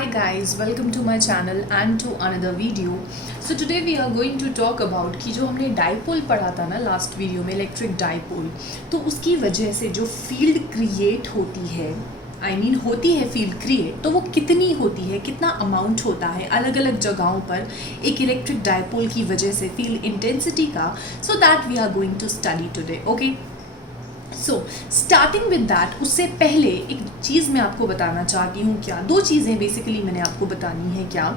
Hi guys, welcome to my channel and to another video. So today we are going to talk about कि जो हमने dipole पढ़ा था ना last video में, इलेक्ट्रिक डाइपोल, तो उसकी वजह से जो फील्ड क्रिएट होती है, होती है फील्ड क्रिएट, तो वो कितनी होती है, कितना अमाउंट होता है अलग अलग जगहों पर एक इलेक्ट्रिक डाइपोल की वजह से फील्ड इंटेंसिटी का. So that we are going to study today. Okay, so starting with that, उससे पहले एक चीज़ मैं आपको बताना चाहती हूँ. क्या दो चीज़ें बेसिकली मैंने आपको बतानी है. क्या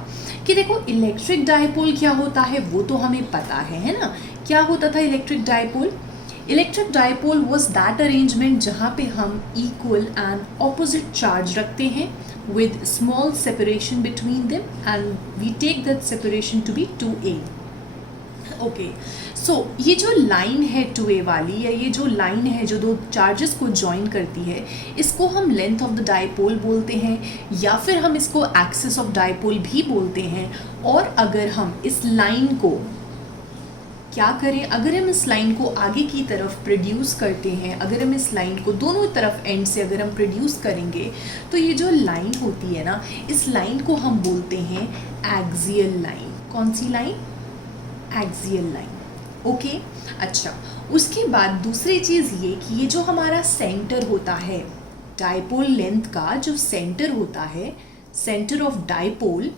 कि देखो, इलेक्ट्रिक डाइपोल क्या होता है वो तो हमें पता है ना. क्या होता था electric dipole? Electric dipole was that arrangement जहाँ पे हम इक्वल एंड ऑपोजिट चार्ज रखते हैं with small separation between them and we take that separation to be 2a. Okay, so ये जो लाइन है 2a वाली, या ये जो लाइन है जो दो चार्जेस को जॉइन करती है, इसको हम लेंथ ऑफ द डाइपोल बोलते हैं, या फिर हम इसको एक्सिस ऑफ डाइपोल भी बोलते हैं. और अगर हम इस लाइन को क्या करें, अगर हम इस लाइन को आगे की तरफ प्रोड्यूस करते हैं, अगर हम इस लाइन को दोनों तरफ एंड से अगर हम प्रोड्यूस करेंगे, तो ये जो लाइन होती है ना, इस लाइन को हम बोलते हैं एक्सियल लाइन. कौन सी लाइन? Axial line. ओके, अच्छा, उसके बाद दूसरी चीज़ ये कि ये जो हमारा सेंटर होता है डाइपोल लेंथ का, जो सेंटर होता है, सेंटर ऑफ डाइपोल,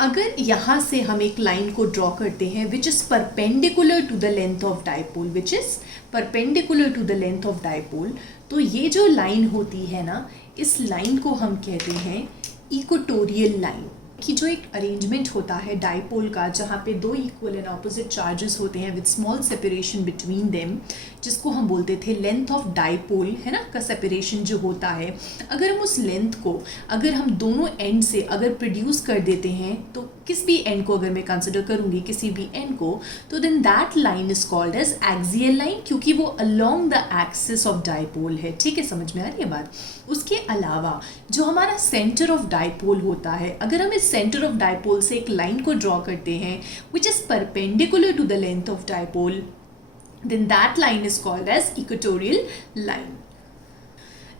अगर यहाँ से हम एक लाइन को ड्रॉ करते हैं which is perpendicular to the length of dipole, which is perpendicular to the length of dipole, तो ये जो लाइन होती है ना, इस लाइन को हम कहते हैं इक्वेटोरियल लाइन. कि जो एक अरेंजमेंट होता है डाइपोल का जहाँ पे दो इक्वल एंड ऑपोजिट चार्जेस होते हैं with small separation between them, जिसको हम बोलते थे लेंथ ऑफ डाइपोल, है ना, का सेपरेशन जो होता है, अगर हम उस लेंथ को अगर हम दोनों एंड से अगर प्रोड्यूस कर देते हैं, तो किस भी एंड को अगर मैं कंसिडर करूँगी, किसी भी एंड को, तो then that line is called as axial line, क्योंकि वो along the axis of dipole है. ठीक है, समझ में आ रही है बात? उसके अलावा जो हमारा सेंटर ऑफ डाइपोल होता है, अगर हम इस सेंटर ऑफ डाइपोल से एक लाइन को ड्रॉ करते हैं which is perpendicular to the length of dipole, then that line is called as equatorial line.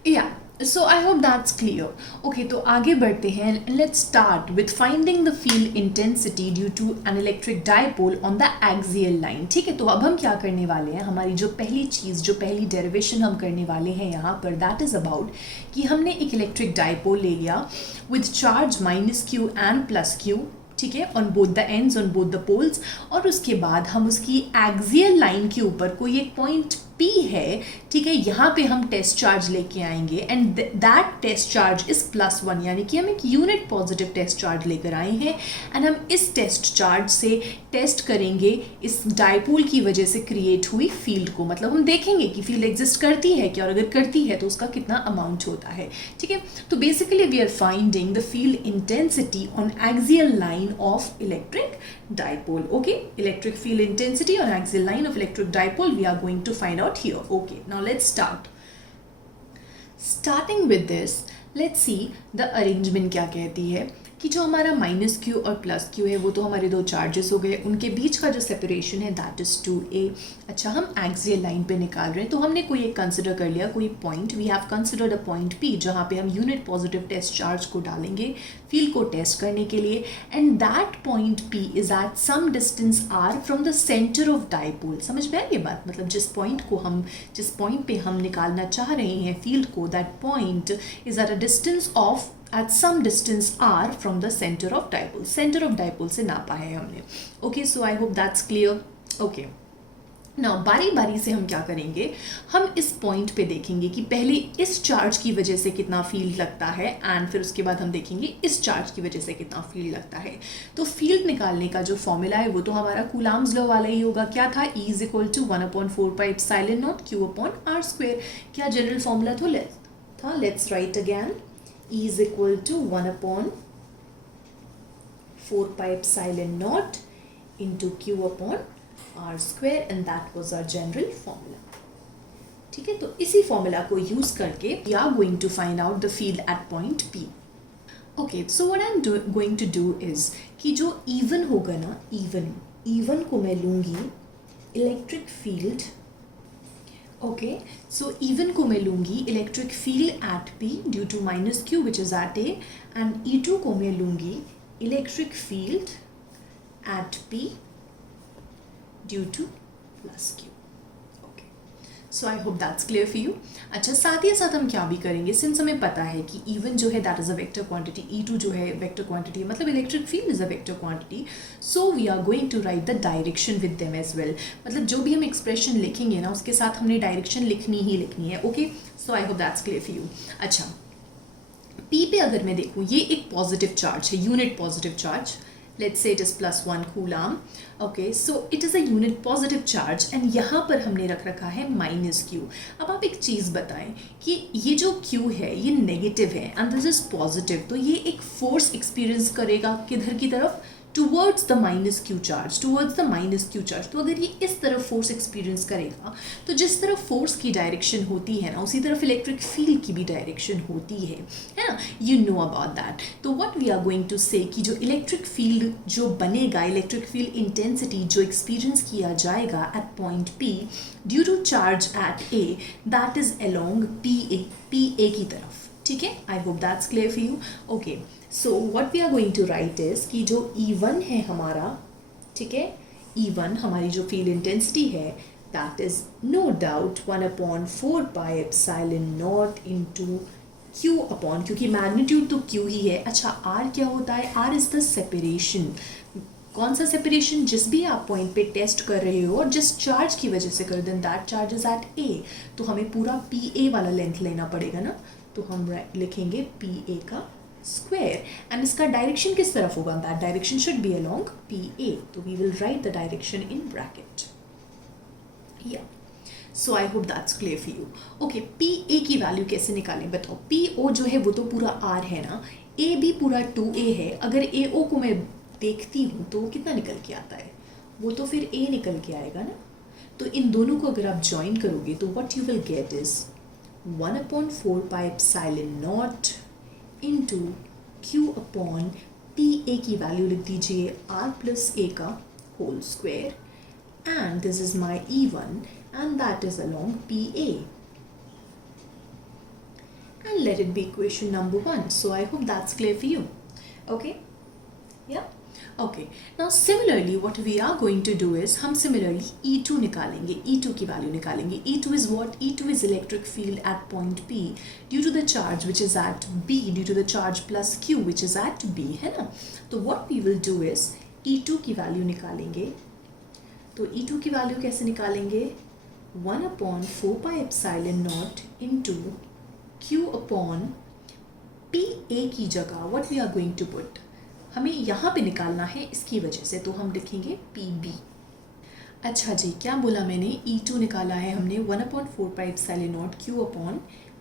Yeah, so I hope that's clear. Okay, तो आगे बढ़ते हैं. Let's start with finding the field intensity due to an electric dipole on the axial line. ठीक है, तो अब हम क्या करने वाले हैं, हमारी जो पहली चीज़, जो पहली डेरिवेशन हम करने वाले हैं यहाँ पर, that is about कि हमने एक इलेक्ट्रिक डाइपोल ले लिया with charge -q and +q, ठीक है, on both the ends, on both the poles, और उसके बाद हम उसकी एक्सियल लाइन के ऊपर कोई एक पॉइंट P है, ठीक है, यहाँ पे हम टेस्ट चार्ज लेके आएंगे and that test charge is +1, यानी कि हम एक यूनिट पॉजिटिव टेस्ट चार्ज लेकर आए हैं एंड हम इस टेस्ट चार्ज से टेस्ट करेंगे इस डाइपोल की वजह से क्रिएट हुई फील्ड को. मतलब हम देखेंगे कि फील्ड एग्जिस्ट करती है क्या, और अगर करती है तो उसका कितना अमाउंट होता है. ठीक है, तो basically we are finding the field intensity on axial line of electric dipole. Okay, electric field intensity on axial line of electric dipole we are going to find out here. Okay, now let's start. Starting with this, let's see the arrangement क्या कहती है कि जो हमारा -q और +q है वो तो हमारे दो चार्जेस हो गए, उनके बीच का जो सेपरेशन है दैट इज 2a. अच्छा, हम एक्सियल लाइन पे निकाल रहे हैं, तो हमने कोई एक कंसिडर कर लिया, कोई point. We have considered a point P जहाँ पे हम यूनिट पॉजिटिव टेस्ट चार्ज को डालेंगे फील्ड को टेस्ट करने के लिए, and that point P is at some distance r from the centre of dipole. समझ में आई ये बात? मतलब जिस पॉइंट पे हम निकालना चाह रहे हैं फील्ड को, that point is at a distance of at some distance r from the center of dipole. Center of dipole से नापा है हमने. Okay, so I hope that's clear. Okay. Now बारी बारी से हम क्या करेंगे, हम इस पॉइंट पे देखेंगे कि पहले इस चार्ज की वजह से कितना फील्ड लगता है, एंड फिर उसके बाद हम देखेंगे इस चार्ज की वजह से कितना फील्ड लगता है. तो फील्ड निकालने का जो फॉर्मूला है वो तो हमारा कूलाम्स लॉ वाला ही होगा. क्या था? E = 1/4πε0 q/r². क्या जनरल फॉर्मूला था? Let's write again. E is equal to 1/4πε0 into q/r², and that was our general formula. ठीक है, तो इसी फॉर्मूला को यूज करके we are going to find out the field at point P. Okay, so what I'm going to do is कि जो even होगा ना, even को मैं लूँगी electric field okay, so E one को मैं लूँगी electric field at P due to minus Q which is at A, and E two को मैं लूँगी electric field at P due to plus Q. Okay, so I hope that's clear for you. अच्छा, साथ ही साथ हम क्या भी करेंगे, सिंस हमें पता है कि इवन जो है that is a vector quantity, E two जो है वेक्टर क्वांटिटी है, मतलब electric field is a vector quantity, so we are going to write the direction with them as well. मतलब जो भी हम एक्सप्रेशन लिखेंगे ना उसके साथ हमने डायरेक्शन लिखनी ही लिखनी है। Okay, so I hope that's clear for you. अच्छा, पी पे अगर मैं देखूँ, ये एक पॉजिटिव चार्ज है, unit positive charge, let's say it is +1 coulomb. Okay, so it is a unit positive charge and यहाँ पर हमने रख रखा है माइनस क्यू। अब आप एक चीज़ बताएं कि ये जो क्यू है ये नेगेटिव है एंड दिस इज पॉजिटिव, तो ये एक फोर्स एक्सपीरियंस करेगा किधर की तरफ, towards the minus Q charge, towards the minus Q charge. तो अगर ये इस तरफ फोर्स एक्सपीरियंस करेगा तो जिस तरफ फोर्स की डायरेक्शन होती है ना उसी तरफ इलेक्ट्रिक फील्ड की भी डायरेक्शन होती है ना, यू नो अबाउट दैट। तो what we are going to say कि जो इलेक्ट्रिक फील्ड जो बनेगा, इलेक्ट्रिक फील्ड इंटेंसिटी जो एक्सपीरियंस किया जाएगा at point P due to charge at A, that is along P A की तरफ। ठीक है, I hope that's clear for you. Okay, so what we are going to write is कि जो E1 है हमारा, ठीक है, E1 हमारी जो फील्ड इंटेंसिटी है that is no doubt 1/4 pi epsilon naught into Q upon, क्योंकि मैग्नीट्यूड तो Q ही है। अच्छा, R क्या होता है, R इज द सेपरेशन। कौन सा सेपरेशन, जिस भी आप पॉइंट पे टेस्ट कर रहे हो और जिस चार्ज की वजह से कर दें दैट चार्ज इज एट ए, तो हमें पूरा PA वाला लेंथ लेना पड़ेगा ना, तो हम लिखेंगे PA का स्क्वायर एंड इसका डायरेक्शन किस तरफ होगा, that direction should be along PA, तो we will write the direction in bracket. या so I hope that's clear for you. Okay, PA की वैल्यू कैसे निकालें बताओ। PO जो है वो तो पूरा R है ना, A भी पूरा 2A है। अगर AO को मैं देखती हूँ तो वो कितना निकल के आता है, वो तो फिर A निकल के आएगा ना। तो इन दोनों को अगर आप ज्वाइन करोगे तो what you will get is 1/4 pi epsilon naught into Q upon PA की वैल्यू लिख दीजिए R प्लस A का whole square, and this is my E1 and that is along PA, and let it be equation number 1. So I hope that's clear for you. Okay, yeah, okay. Now similarly what we are going to do is हम similarly E2 निकालेंगे, E2 की value निकालेंगे। E2 is what? E2 is electric field at point P due to the charge which is at B, due to the charge plus Q which is at B, है ना। तो what we will do is E2 की value निकालेंगे। तो E2 की value कैसे निकालेंगे, 1/4 pi epsilon naught into Q upon PA की जगह what we are going to put, हमें यहाँ पे निकालना है इसकी वजह से, तो हम लिखेंगे PB। अच्छा जी, क्या बोला मैंने, E2 निकाला है हमने 1/4 pi epsilon not Q upon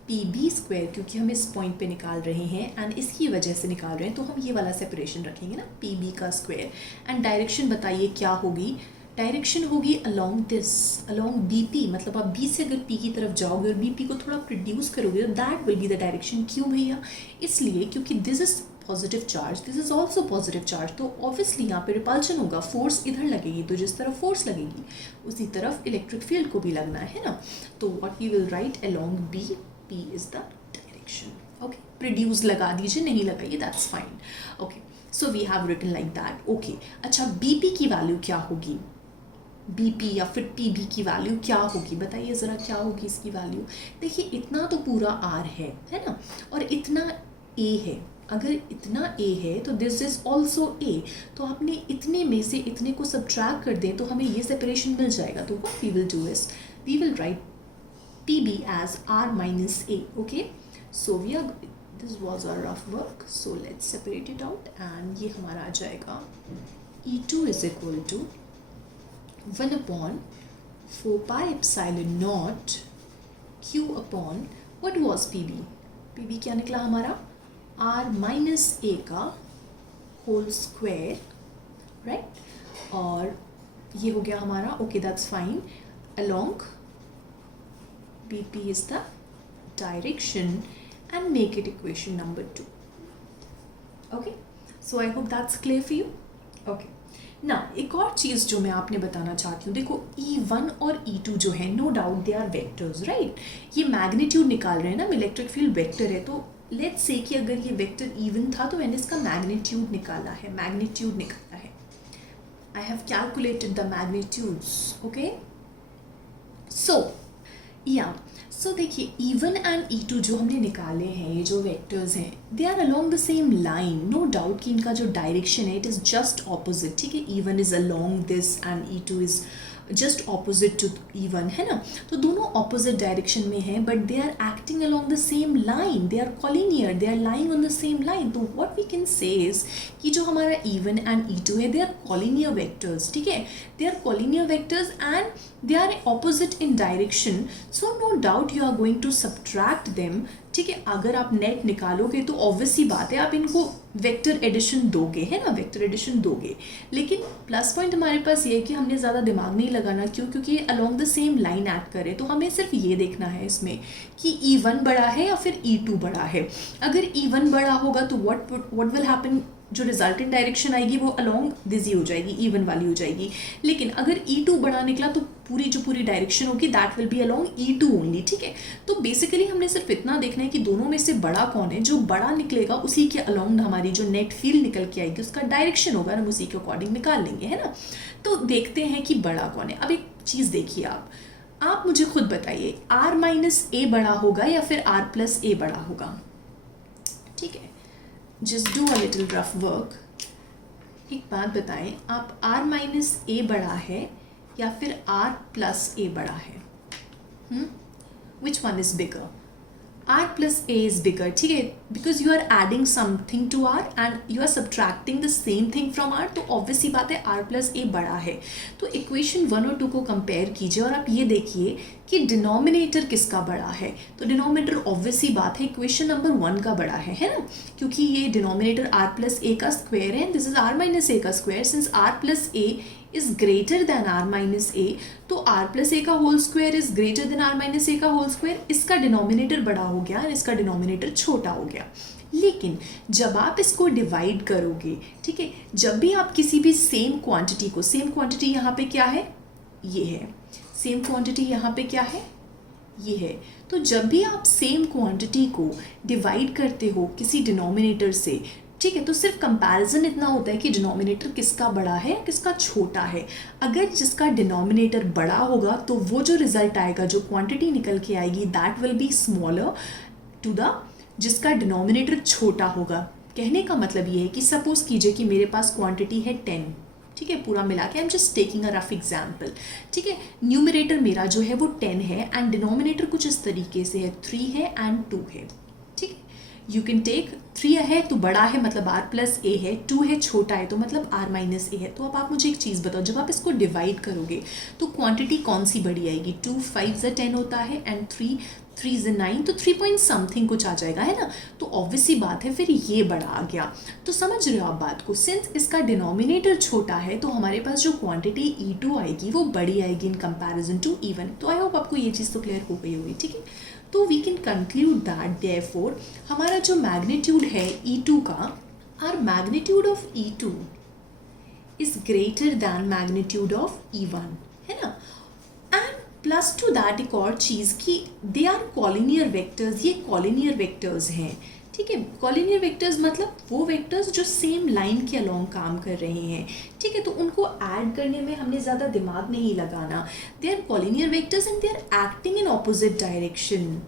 PB square, क्योंकि हम इस पॉइंट पे निकाल रहे हैं एंड इसकी वजह से निकाल रहे हैं, तो हम ये वाला सेपरेशन रखेंगे ना, PB का स्क्वायर। एंड डायरेक्शन बताइए क्या होगी, डायरेक्शन होगी अलोंग दिस, अलोंग BP, मतलब आप B से अगर P की तरफ जाओगे और BP को थोड़ा प्रोड्यूस करोगे तो that will be the direction. क्यों भैया, इसलिए क्योंकि this is positive charge, this is also positive charge, तो ऑब्वियसली यहाँ पे रिपल्शन होगा, फोर्स इधर लगेगी, तो जिस तरफ फोर्स लगेगी उसी तरफ इलेक्ट्रिक फील्ड को भी लगना है ना। तो what we will write along B, P is the direction. Okay, produce लगा दीजिए, नहीं लगाइए that's fine. Okay, so we have written like that. Okay, अच्छा BP की वैल्यू क्या होगी, BP या फिर PB की वैल्यू क्या होगी, बताइए ज़रा क्या होगी इसकी वैल्यू। देखिए, इतना तो पूरा R है ना, और इतना A है। अगर इतना A है तो दिस इज ऑल्सो A, तो आपने इतने में से इतने को सब्ट्रैक्ट कर दें तो हमें ये सेपरेशन मिल जाएगा। तो what we will do is we will write PB as R minus A. Okay, so we are, this was our rough work, so let's separate it out and ये हमारा आ जाएगा E2 is equal to 1/4 pi epsilon naught Q upon what was PB, PB क्या निकला हमारा R minus A का whole square, right, और ये हो गया हमारा, okay that's fine, along BP is the direction and make it equation number 2. Okay, so I hope that's clear for you. Okay, ना एक और चीज़ जो मैं आपने बताना चाहती हूँ, देखो E1 और E2 जो है, no doubt they are vectors, right. ये मैग्नीट्यूड निकाल रहे हैं ना, इलेक्ट्रिक फील्ड वेक्टर है, तो लेट्स से कि अगर ये वेक्टर इवन था तो मैंने इसका मैग्नीट्यूड निकाला है, I have calculated the magnitudes, okay. So so देखिए E1 एंड E2 जो हमने निकाले हैं, ये जो वेक्टर्स हैं, they are along the same line, no doubt कि इनका जो डायरेक्शन है इट इज़ जस्ट ऑपोजिट, ठीक है। E1 is along this and E2 is just opposite to E1, है ना। तो दोनों ऑपोजिट डायरेक्शन में हैं, but they are acting along the same line, they are collinear, they are lying on the same line. तो what we can say is कि जो हमारा E1 एंड E2 है, दे आर कॉलिनियर वेक्टर्स, ठीक है। They are collinear vectors and they are opposite in direction, so no doubt you are going to subtract them, ठीक है। अगर आप नेट निकालोगे तो ऑब्वियस ही बात है आप इनको वेक्टर एडिशन दोगे, है ना, वेक्टर एडिशन दोगे। लेकिन प्लस पॉइंट हमारे पास ये है कि हमने ज़्यादा दिमाग नहीं लगाना, क्यों, क्योंकि ये along the same line act करे। तो हमें सिर्फ ये देखना है इसमें कि E1 बड़ा है या फिर E2 बड़ा है। अगर E1 बड़ा होगा तो व्हाट विल हैपन, जो रिजल्टेंट डायरेक्शन आएगी वो अलोंग दिस ही हो जाएगी, E1 वाली हो जाएगी। लेकिन अगर E2 बड़ा निकला तो पूरी डायरेक्शन होगी that will B along E2 only, ठीक है। तो बेसिकली हमने सिर्फ इतना देखना है कि दोनों में से बड़ा कौन है, जो बड़ा निकलेगा उसी के अलोंग हमारी जो नेट फील्ड निकल के आएगी उसका डायरेक्शन होगा, हम उसी के अकॉर्डिंग निकाल लेंगे, है ना। तो देखते हैं कि बड़ा कौन है। अब एक चीज़ देखिए, आप मुझे खुद बताइए, R-A बड़ा होगा या फिर R+A बड़ा होगा, ठीक है। Just do a little rough work. एक बात बताएं, आप R-A बड़ा है या फिर R+A बड़ा है, which one is bigger? R+A is bigger, ठीक है, because you are adding something to R and you are subtracting the same thing from R, तो ऑब्वियस ही बात है R+A बड़ा है। तो इक्वेशन 1 और 2 को कंपेयर कीजिए और आप ये देखिए कि डिनोमिनेटर किसका बड़ा है। तो डिनोमिनेटर ऑब्वियस ही बात है इक्वेशन नंबर 1 का बड़ा है ना, क्योंकि ये डिनोमिनेटर R+A का स्क्वायर है, दिस इज R-A का square. Since R+A is greater than R-A, तो R+A का whole square is greater than R-A का होल स्क्वायर। इसका डिनोमिनेटर बड़ा हो गया और इसका डिनोमिनेटर छोटा हो गया। लेकिन जब आप इसको डिवाइड करोगे, ठीक है, जब भी आप किसी भी सेम क्वांटिटी को, सेम क्वांटिटी यहाँ पे क्या है, ये है, सेम क्वांटिटी यहाँ पे क्या है, ये है। तो जब भी आप सेम क्वांटिटी को डिवाइड करते हो किसी डिनोमिनेटर से, ठीक है, तो सिर्फ कंपैरिजन इतना होता है कि डिनोमिनेटर किसका बड़ा है किसका छोटा है। अगर जिसका डिनोमिनेटर बड़ा होगा तो वो जो रिजल्ट आएगा, जो क्वांटिटी निकल के आएगी, that will be smaller to the जिसका डिनोमिनेटर छोटा होगा। कहने का मतलब ये है कि सपोज कीजिए कि मेरे पास क्वांटिटी है 10, ठीक है, पूरा मिला के, I am just taking a rough example, ठीक है। न्यूमरेटर मेरा जो है वो 10 है एंड डिनोमिनेटर कुछ इस तरीके से है, 3 है एंड 2 है, ठीक है। यू कैन टेक 3 है तो बड़ा है मतलब R+A है, 2 है छोटा है तो मतलब R-A है। तो अब आप मुझे एक चीज़ बताओ, जब आप इसको डिवाइड करोगे तो क्वांटिटी कौन सी बड़ी आएगी? 2 5 से 10 होता है एंड 3 3 से 9, तो 3 पॉइंट समथिंग कुछ आ जाएगा, है ना। तो ऑब्वियसली बात है फिर ये बड़ा आ गया। तो समझ रहे हो आप बात को, सिंस इसका डिनोमिनेटर छोटा है तो हमारे पास जो क्वांटिटी E2 आएगी वो बड़ी आएगी इन कंपैरिजन टू E1। तो आई होप आपको ये चीज़ तो क्लियर हो गई होगी, ठीक है। तो we can conclude that therefore हमारा जो मैग्नीट्यूड है E2 का, our magnitude of E2 is greater than magnitude of E1, है ना। एंड प्लस टू दैट एक और चीज़ कि दे आर कॉलिनियर वेक्टर्स, ये कॉलिनियर वेक्टर्स हैं, ठीक है। कॉलिनियर वेक्टर्स मतलब वो वेक्टर्स जो सेम लाइन के अलोंग काम कर रहे हैं, ठीक है। तो उनको ऐड करने में हमने ज़्यादा दिमाग नहीं लगाना। They are collinear vectors and they are acting in opposite direction,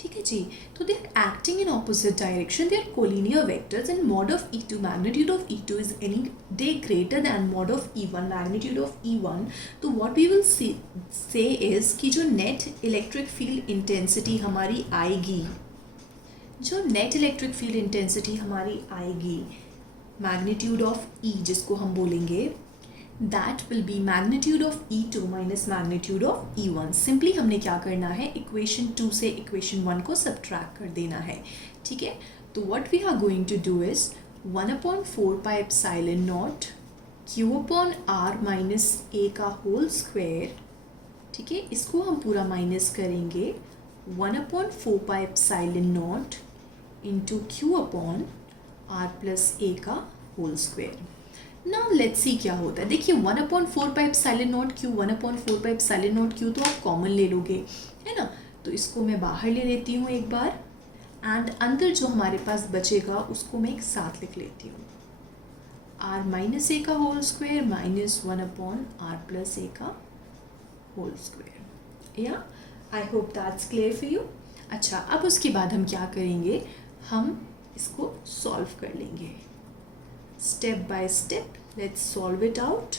ठीक है जी। तो they are acting in opposite direction, they are collinear vectors and mod of E2, magnitude of E2 is any day greater than mod of E1, magnitude of E1। तो what we will say is कि जो net electric field intensity हमारी आएगी, जो net electric field intensity हमारी आएगी, magnitude of E जिसको हम बोलेंगे, that will B magnitude of E2 minus magnitude of E1। Simply हमने क्या करना है, इक्वेशन 2 से इक्वेशन 1 को सब्ट्रैक्ट कर देना है, ठीक है। तो what we are going to do is 1/4πε0 Q/R minus A का होल स्क्वायर, ठीक है, इसको हम पूरा माइनस करेंगे 1/4πε0 इंटू Q/R+A का whole square. Now let's see क्या होता है। देखिए 1/4πε0 q 1/4πε0 q तो आप कॉमन ले लोगे, है ना। तो इसको मैं बाहर ले लेती हूँ एक बार, एंड अंदर जो हमारे पास बचेगा उसको मैं एक साथ लिख लेती हूँ, r माइनस ए का होल स्क्वायर माइनस 1/r+a का होल स्क्वायर। या I hope that's clear for you. अच्छा, अब उसके बाद हम क्या करेंगे, हम इसको सॉल्व कर लेंगे step by step. Let's solve it out.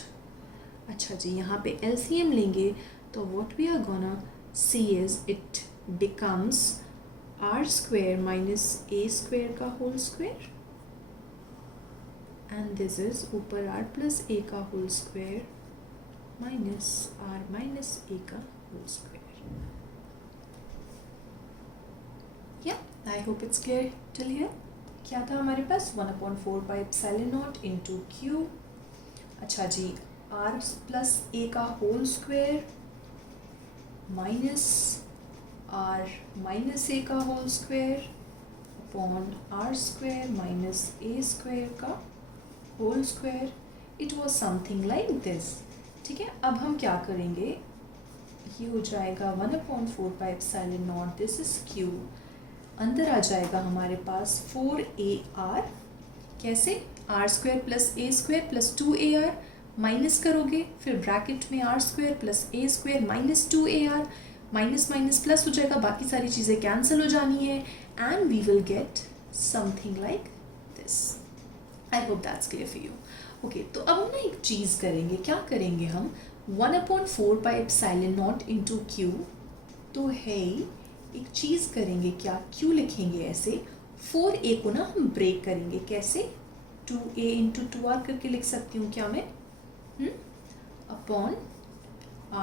अच्छा जी, यहाँ पे एलसीएम लेंगे तो what we are gonna see is it becomes r² minus a² का whole square, and this is ऊपर r+a का whole square minus r minus a का होल स्क्वायर। या I hope it's clear till here. क्या था हमारे पास 1/4πε0 into Q. अच्छा जी, r+a का whole square minus r minus a का whole square upon r² minus a² का whole square. It was something like this. ठीक है, अब हम क्या करेंगे, ये हो जाएगा 1/4πε0, दिस इज क्यू, अंदर आ जाएगा हमारे पास 4ar, कैसे r² plus a² plus 2ar, minus करोगे फिर ब्रैकेट में r² plus a² minus 2ar, minus minus plus हो जाएगा, बाकी सारी चीज़ें कैंसिल हो जानी है, and we will get something like this. I hope that's clear for you. Okay, तो अब हम ना एक चीज़ करेंगे, क्या करेंगे हम 1/4πε0 इंटू क्यू, तो है एक चीज़ करेंगे, क्या क्यू लिखेंगे ऐसे, 4a को ना हम ब्रेक करेंगे, कैसे 2a इंटू 2r करके लिख सकती हूँ क्या मैं, अपॉन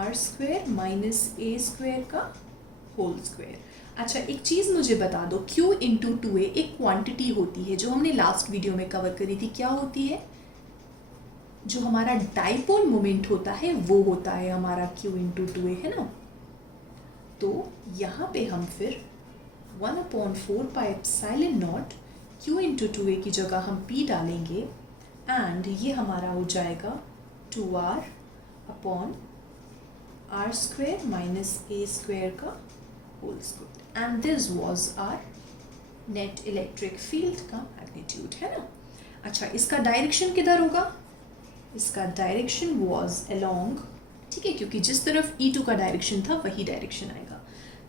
r² माइनस a² का होल स्क्वायर। अच्छा, एक चीज़ मुझे बता दो, q इंटू 2a एक क्वांटिटी होती है जो हमने लास्ट वीडियो में कवर करी थी, क्या होती है, जो हमारा डाइपोल मोमेंट होता है वो होता है हमारा q इंटू 2a, है ना। तो यहाँ पे हम फिर 1/4πε0 q इंटू 2a की जगह हम p डालेंगे, एंड ये हमारा हो जाएगा 2r upon r² minus a² का whole square, and this was our net electric field का मैग्नीट्यूड, है ना। अच्छा, इसका डायरेक्शन किधर होगा, इसका डायरेक्शन वॉज अलोंग, ठीक है, क्योंकि जिस तरफ E2 का डायरेक्शन था वही डायरेक्शन आएगा।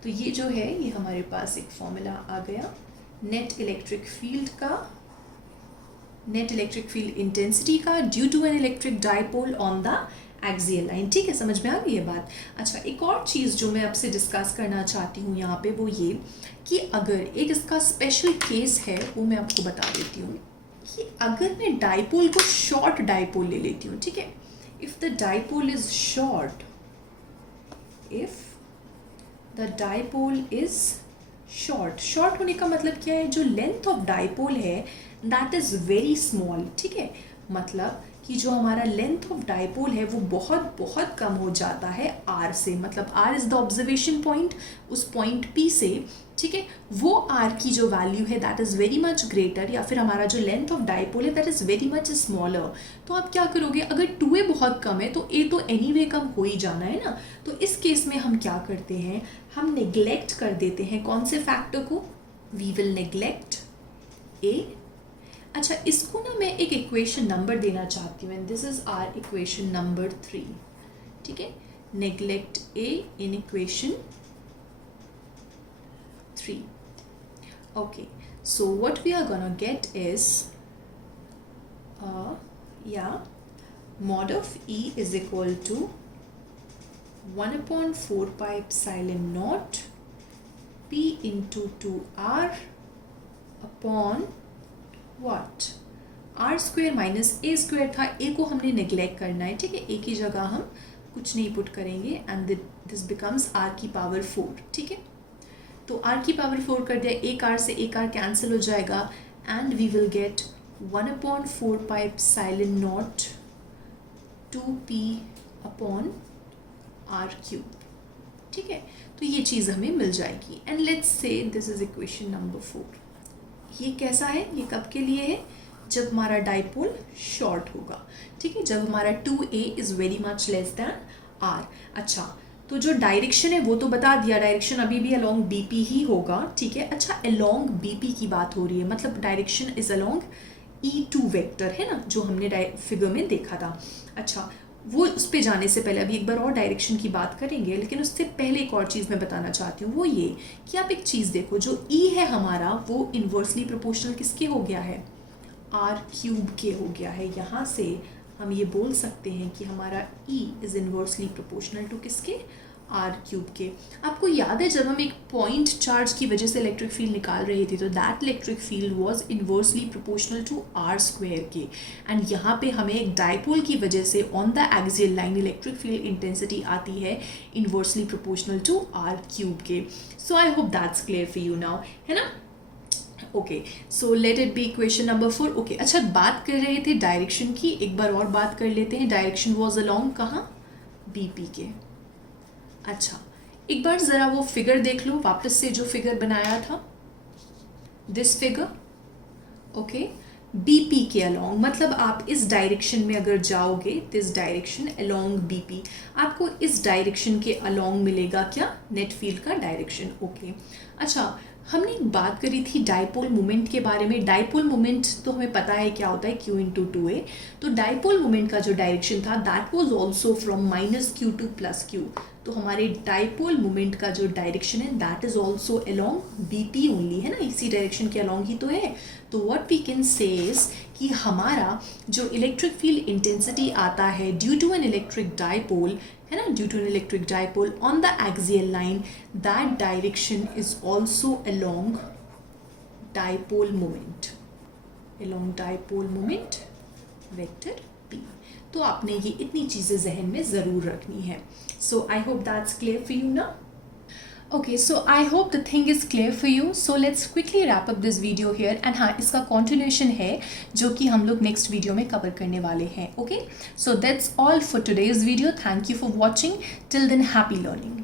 तो ये जो है, ये हमारे पास एक फॉर्मूला आ गया नेट इलेक्ट्रिक फील्ड का, नेट इलेक्ट्रिक फील्ड इंटेंसिटी का due to an electric dipole on the axial line. ठीक है, समझ में आ गई ये बात। अच्छा, एक और चीज़ जो मैं आपसे डिस्कस करना चाहती हूँ यहाँ पे, वो ये कि अगर एक इसका स्पेशल केस है वो मैं आपको बता देती हूँ, कि अगर मैं डाइपोल को शॉर्ट डाइपोल ले लेती हूँ, ठीक है, if the dipole is short, if the dipole is short होने का मतलब क्या है, जो लेंथ ऑफ डाइपोल है that is very small, ठीक है, मतलब कि जो हमारा लेंथ ऑफ डाइपोल है वो बहुत बहुत कम हो जाता है r से, मतलब r is the observation point, उस पॉइंट p से, ठीक है, वो r की जो वैल्यू है that is very much greater, या फिर हमारा जो लेंथ ऑफ डाइपोल है that is very much smaller. तो आप क्या करोगे, अगर 2a बहुत कम है तो a तो एनीवे कम हो ही जाना है ना। तो इस केस में हम क्या करते हैं, हम नेग्लेक्ट कर देते हैं कौन से फैक्टर को, वी विल नेग्लेक्ट a। अच्छा, इसको ना मैं एक इक्वेशन नंबर देना चाहती हूँ, and this is our equation number 3, ठीक है, neglect a in equation 3। okay, so what we are gonna get is mod of E is equal to 1/4πε0 p into 2r upon what, r² minus a² था, a को हमने neglect करना है, ठीक है, a की जगह हम कुछ नहीं पुट करेंगे, एंड दिस बिकम्स r की पावर 4, ठीक है। तो r की पावर 4 कर दिया, एक r से एक r कैंसिल हो जाएगा, and we will get 1/4πε0 2p upon r³, ठीक है। तो ये चीज़ हमें मिल जाएगी, and let's say this is equation number 4। ये कैसा है, ये कब के लिए है, जब हमारा डाइपोल शॉर्ट होगा, ठीक है, जब हमारा 2a is very much less than r। अच्छा, तो जो डायरेक्शन है वो तो बता दिया, डायरेक्शन अभी भी अलोंग BP ही होगा, ठीक है। अच्छा, अलोंग BP की बात हो रही है, मतलब direction is along E2 vector, है ना, जो हमने फिगर में देखा था। अच्छा, वो उस पर जाने से पहले अभी एक बार और डायरेक्शन की बात करेंगे, लेकिन उससे पहले एक और चीज़ मैं बताना चाहती हूँ, वो ये कि आप एक चीज़ देखो, जो E है हमारा वो इन्वर्सली प्रोपोर्शनल किसके हो गया है, r³ के हो गया है। यहाँ से हम ये बोल सकते हैं कि हमारा E is inversely proportional to किसके, r³ के। आपको याद है जब हम एक पॉइंट चार्ज की वजह से इलेक्ट्रिक फील्ड निकाल रहे थे, तो that electric field was inversely proportional to r² के। एंड यहाँ पे हमें एक डाइपोल की वजह से on the axial line electric field intensity आती है इन्वर्सली प्रोपोर्शनल टू r³ के। So I hope that's clear for you now, है ना। Okay, so let it be question number 4। Okay, अच्छा, बात कर रहे थे डायरेक्शन की, एक बार और बात कर लेते हैं। डायरेक्शन वाज अलोंग कहाँ, BP के। अच्छा, एक बार ज़रा वो फिगर देख लो वापस से, जो फिगर बनाया था, दिस फिगर। ओके, BP के अलोंग, मतलब आप इस डायरेक्शन में अगर जाओगे, दिस डायरेक्शन अलोंग BP, आपको इस डायरेक्शन के अलोंग मिलेगा क्या, नेट फील्ड का डायरेक्शन। ओके, अच्छा, हमने एक बात करी थी डाइपोल मोमेंट के बारे में। डाइपोल मोमेंट तो हमें पता है क्या होता है, Q×2a। तो डाइपोल मोमेंट का जो डायरेक्शन था that was also from -Q to +Q। तो हमारे डाइपोल मोमेंट का जो डायरेक्शन है that is also along BP only, है ना, इसी डायरेक्शन के अलोंग ही तो है। तो what we can say is कि हमारा जो इलेक्ट्रिक फील्ड इंटेंसिटी आता है due to an electric dipole, है ना, due to an electric dipole on the axial line, that direction is also along dipole moment, along dipole moment vector P। तो आपने ये इतनी चीज़ें जहन में ज़रूर रखनी है। So I hope that's clear for you ना। Okay, so I hope the thing is clear for you. So let's quickly wrap up this video here. And हाँ, इसका continuation है जो कि हम लोग next video में cover करने वाले हैं. Okay, so that's all for today's video. Thank you for watching. Till then, happy learning.